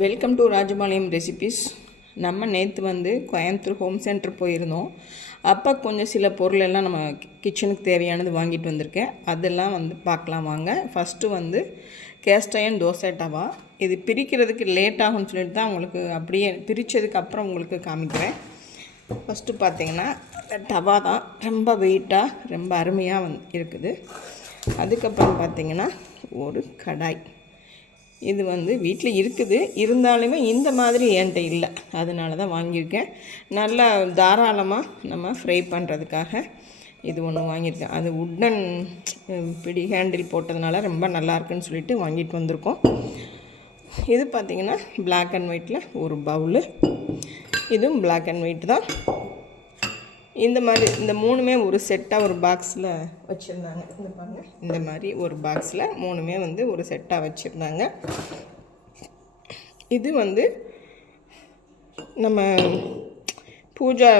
Welcome to Rajapalayam recipes. நம்ம நேற்று Coimbatore home centre போயிருந்தோம். அப்போ கொஞ்சம் சில பொருள் எல்லாம் நம்ம கிச்சனுக்கு தேவையானது வாங்கிட்டு வந்திருக்கேன். அதெல்லாம் பார்க்கலாம் வாங்க. First cast iron dosa tawa. இது பிரிக்கிறதுக்கு லேட் ஆகும்னு சொல்லிட்டு தான் உங்களுக்கு அப்படியே பிரித்ததுக்கு அப்புறம் உங்களுக்கு காமிக்கிறேன். ஃபஸ்ட்டு பார்த்திங்கன்னா டவா தான் ரொம்ப வெயிட்டாக ரொம்ப அருமையாக இருக்குது. அதுக்கப்புறம் பார்த்திங்கன்னா ஒரு கடாய். இது வீட்டில் இருக்குது, இருந்தாலுமே இந்த மாதிரி என்கிட்ட இல்லை, அதனால தான் வாங்கியிருக்கேன். நல்லா தாராளமாக நம்ம ஃப்ரை பண்ணுறதுக்காக இது ஒன்று வாங்கியிருக்கேன். அது உட்டன் பிடி ஹேண்டில் போட்டதுனால ரொம்ப நல்லாயிருக்குன்னு சொல்லிட்டு வாங்கிட்டு வந்திருக்கோம். இது பார்த்திங்கன்னா பிளாக் அண்ட் ஒயிட்டில் ஒரு பவுலு. இதுவும் பிளாக் அண்ட் ஒயிட் தான். இந்த மாதிரி இந்த மூணுமே ஒரு செட்டாக ஒரு பாக்ஸில் வச்சுருந்தாங்க. இந்த பாருங்கள், இந்த மாதிரி ஒரு பாக்ஸில் மூணுமே ஒரு செட்டாக வச்சுருந்தாங்க. இது நம்ம பூஜா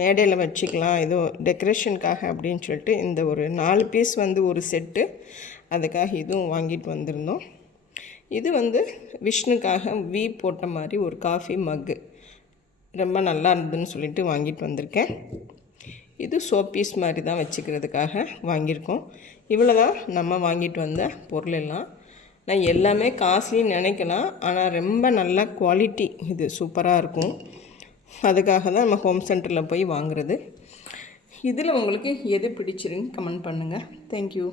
மேடையில் வச்சுக்கலாம், ஏதோ டெக்கரேஷனுக்காக அப்படின்னு சொல்லிட்டு இந்த ஒரு 4 பீஸ் ஒரு செட்டு. அதுக்காக இதுவும் வாங்கிட்டு வந்திருந்தோம். இது விஷ்ணுக்காக வி போட்ட மாதிரி ஒரு காஃபி மக்கு, ரொம்ப நல்லா இருந்ததுன்னு சொல்லிட்டு வாங்கிட்டு வந்திருக்கேன். இது சோப்பீஸ் மாதிரி தான் வச்சுக்கிறதுக்காக வாங்கியிருக்கோம். இவ்வளோ தான் நம்ம வாங்கிட்டு வந்த பொருள் எல்லாம். நான் எல்லாமே காஸ்ட்லின்னு நினைக்கலாம், ஆனால் ரொம்ப நல்ல குவாலிட்டி, இது சூப்பராக இருக்கும். அதுக்காக தான் நம்ம ஹோம் சென்டரில் போய் வாங்குறது. இதில் உங்களுக்கு எது பிடிச்சிருன்னு கமெண்ட் பண்ணுங்கள். தேங்க்யூ.